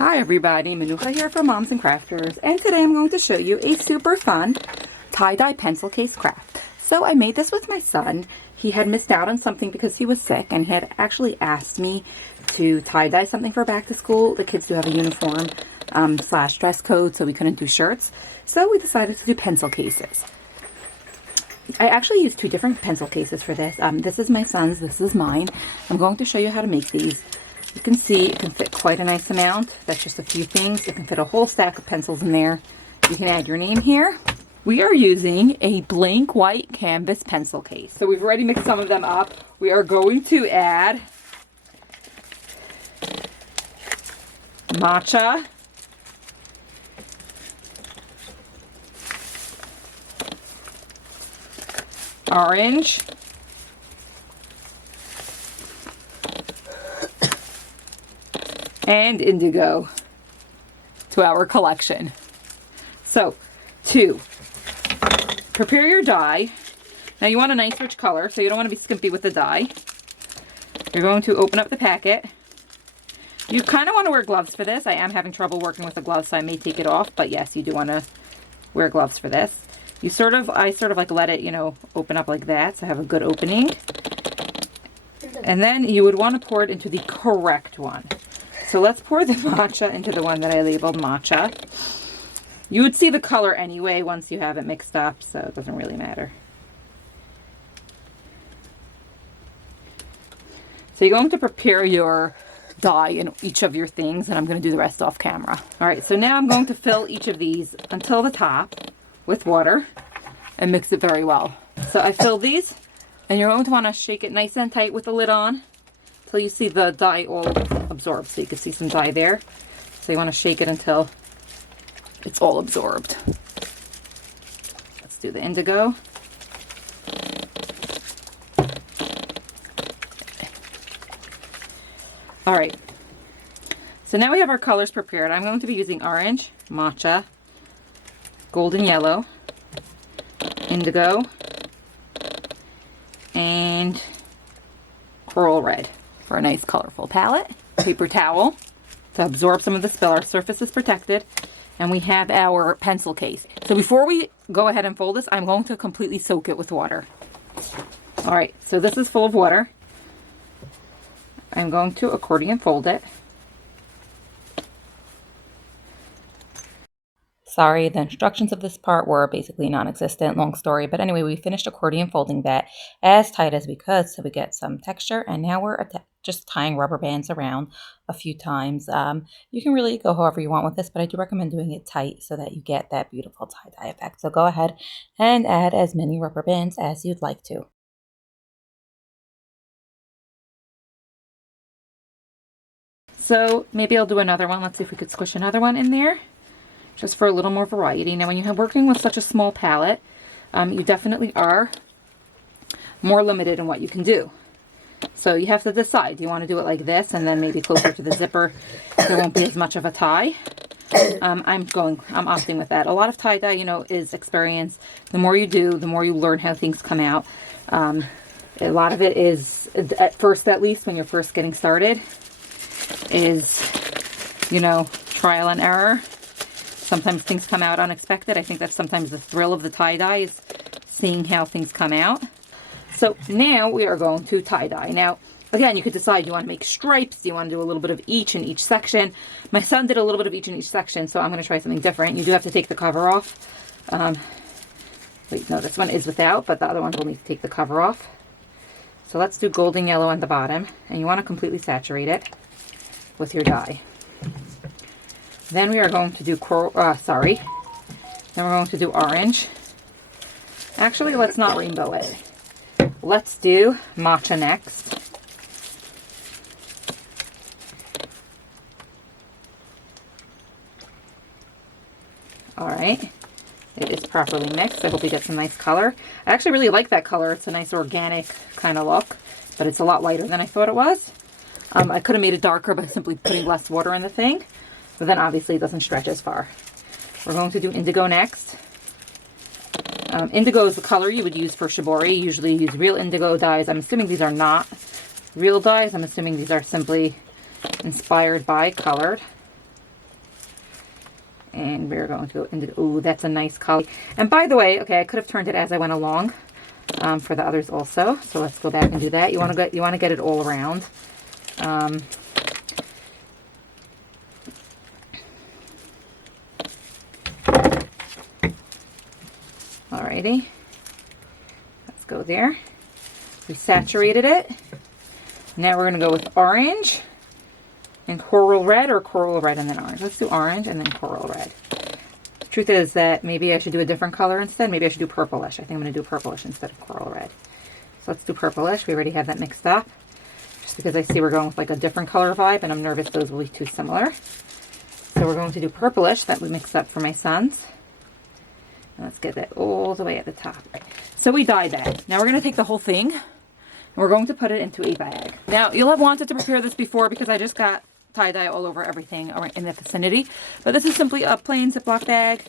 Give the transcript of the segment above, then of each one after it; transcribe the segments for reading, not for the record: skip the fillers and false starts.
Hi everybody, Manuka here from Moms and Crafters, and today I'm going to show you a super fun tie-dye pencil case craft. So I made this with my son. He had missed out on something because he was sick, and he had actually asked me to tie-dye something for back to school. The kids do have a uniform slash dress code, so we couldn't do shirts. So we decided to do pencil cases. I actually used two different pencil cases for this. This is my son's, this is mine. I'm going to show you how to make these. You can see it can fit quite a nice amount. That's just a few things. It can fit a whole stack of pencils in there. You can add your name here. We are using a blank white canvas pencil case. So we've already mixed some of them up. We are going to add matcha, orange, and indigo to our collection. So, to prepare your dye, now you want a nice rich color, so you don't want to be skimpy with the dye. You're going to open up the packet. You kind of want to wear gloves for this. I am having trouble working with the gloves, so I may take it off, but yes, you do want to wear gloves for this. I sort of like let it, open up like that, so have a good opening. And then you would want to pour it into the correct one. So let's pour the matcha into the one that I labeled matcha. You would see the color anyway once you have it mixed up, so it doesn't really matter. So you're going to prepare your dye in each of your things, and I'm going to do the rest off camera. All right, so now I'm going to fill each of these until the top with water and mix it very well. So I filled these, and you're going to want to shake it nice and tight with the lid on until you see the dye all absorbed. So you can see some dye there. So you want to shake it until it's all absorbed. Let's do the indigo. All right. So now we have our colors prepared. I'm going to be using orange, matcha, golden yellow, indigo, and coral red for a nice colorful palette. Paper towel to absorb some of the spill. Our surface is protected. And we have our pencil case. So before we go ahead and fold this, I'm going to completely soak it with water. All right, so this is full of water. I'm going to accordion fold it. Sorry, the instructions of this part were basically non-existent, long story. But anyway, we finished accordion folding that as tight as we could so we get some texture. And now we're just tying rubber bands around a few times. You can really go however you want with this, but I do recommend doing it tight so that you get that beautiful tie-dye effect. So go ahead and add as many rubber bands as you'd like to. So maybe I'll do another one. Let's see if we could squish another one in there, just for a little more variety. Now, when you're working with such a small palette, you definitely are more limited in what you can do. So you have to decide. Do you want to do it like this, and then maybe closer to the zipper, there won't be as much of a tie? I'm opting with that. A lot of tie-dye, is experience. The more you do, the more you learn how things come out. A lot of it is, at first at least, when you're first getting started, is, trial and error. Sometimes things come out unexpected. I think that's sometimes the thrill of the tie-dye, is seeing how things come out. So now we are going to tie-dye. Now, again, you could decide, do you want to make stripes? Do you want to do a little bit of each in each section? My son did a little bit of each in each section, so I'm going to try something different. You do have to take the cover off. Wait, no, this one is without, but the other one will need to take the cover off. So let's do golden yellow on the bottom, and you want to completely saturate it with your dye. Then we are going to do Then we're going to do orange. Actually, let's not rainbow it. Let's do matcha next. All right. It is properly mixed. I hope you get some nice color. I actually really like that color. It's a nice organic kind of look, but it's a lot lighter than I thought it was. I could have made it darker by simply putting less water in the thing, but then obviously it doesn't stretch as far. We're going to do indigo next. Indigo is the color you would use for shibori. You usually use real indigo dyes. I'm assuming these are not real dyes. I'm assuming these are simply inspired by colored. And we're going to go into, ooh, that's a nice color. And by the way, okay, I could have turned it as I went along for the others also. So let's go back and do that. You want to get it all around. Alrighty. Let's go there. We saturated it. Now we're going to go with orange and coral red, or coral red and then orange. Let's do orange and then coral red. The truth is that maybe I should do a different color instead. Maybe I should do purplish. I think I'm going to do purplish instead of coral red. So let's do purplish. We already have that mixed up. Just because I see we're going with like a different color vibe and I'm nervous those will be too similar. So we're going to do purplish that we mixed up for my sons. And let's get that all the way at the top. So we dyed that. Now we're going to take the whole thing and we're going to put it into a bag. Now you'll have wanted to prepare this before because I just got tie-dye all over everything in the vicinity. But this is simply a plain Ziploc bag,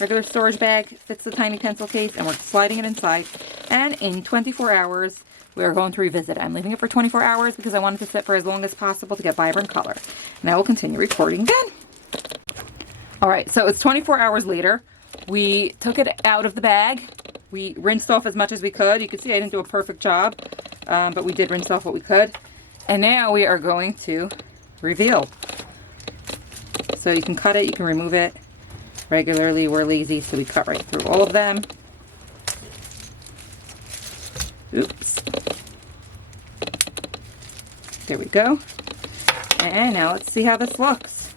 regular storage bag, fits the tiny pencil case, and we're sliding it inside. And in 24 hours, we are going to revisit it. I'm leaving it for 24 hours because I want it to sit for as long as possible to get vibrant color. And I will continue recording again. All right, so it's 24 hours later. We took it out of the bag. We rinsed off as much as we could. You can see I didn't do a perfect job, but we did rinse off what we could. And now we are going to reveal. So you can cut it, you can remove it. Regularly, we're lazy, so we cut right through all of them. Oops. There we go. And now let's see how this looks.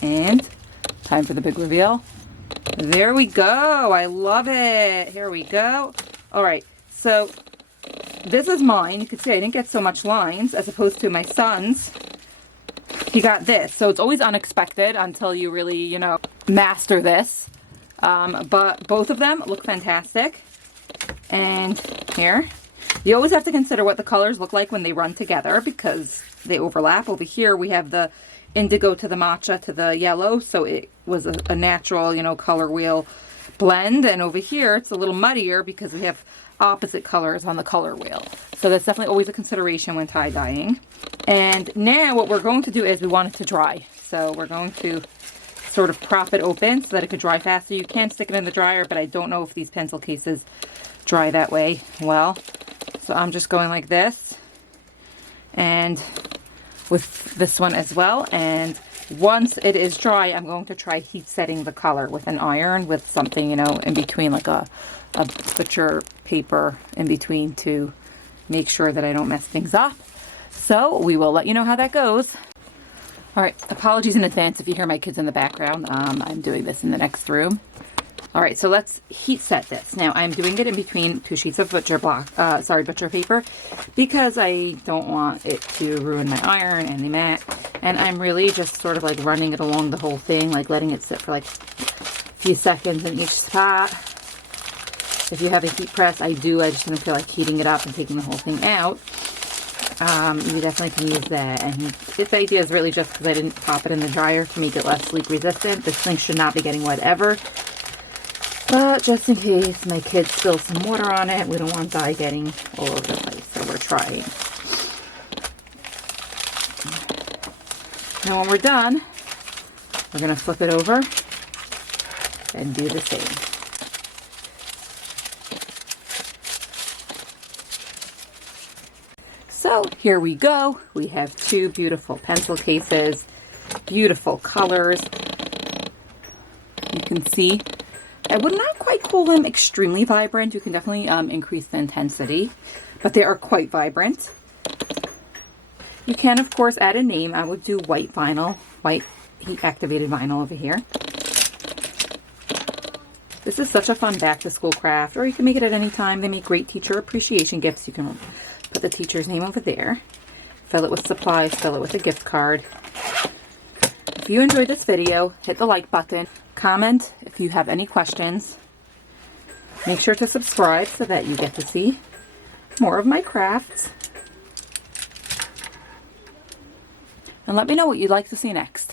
And time for the big reveal. There we go. I love it. Here we go. All right. So this is mine. You can see I didn't get so much lines as opposed to my son's. He got this. So it's always unexpected until you really, you know, master this. But both of them look fantastic. And here, you always have to consider what the colors look like when they run together because they overlap. Over here, we have the indigo to the matcha to the yellow. So it was a natural, you know, color wheel blend. And over here, it's a little muddier because we have opposite colors on the color wheel. So that's definitely always a consideration when tie-dyeing. And now what we're going to do is we want it to dry. So we're going to sort of prop it open so that it could dry faster. You can stick it in the dryer, but I don't know if these pencil cases dry that way well. So I'm just going like this. And with this one as well. And once it is dry, I'm going to try heat setting the color with an iron with something, you know, in between, like a butcher paper in between to make sure that I don't mess things up. So we will let you know how that goes. All right, apologies in advance if you hear my kids in the background. I'm doing this in the next room. All right, so let's heat set this. Now I'm doing it in between 2 sheets of butcher paper because I don't want it to ruin my iron and the mat. And I'm really just sort of like running it along the whole thing, like letting it sit for like a few seconds in each spot. If you have a heat press, I do. I just didn't feel like heating it up and taking the whole thing out. You definitely can use that. And this idea is really just because I didn't pop it in the dryer to make it less leak resistant. This thing should not be getting wet ever. But just in case my kids spill some water on it, we don't want dye getting all over the place. So we're trying. Now when we're done, we're going to flip it over and do the same. So here we go. We have 2 beautiful pencil cases, beautiful colors. You can see, I would not quite call them extremely vibrant. You can definitely increase the intensity, but they are quite vibrant. You can, of course, add a name. I would do white vinyl, white heat activated vinyl over here. This is such a fun back to school craft, or you can make it at any time. They make great teacher appreciation gifts. You can put the teacher's name over there, fill it with supplies, fill it with a gift card. If you enjoyed this video, hit the like button, comment if you have any questions. Make sure to subscribe so that you get to see more of my crafts. And let me know what you'd like to see next.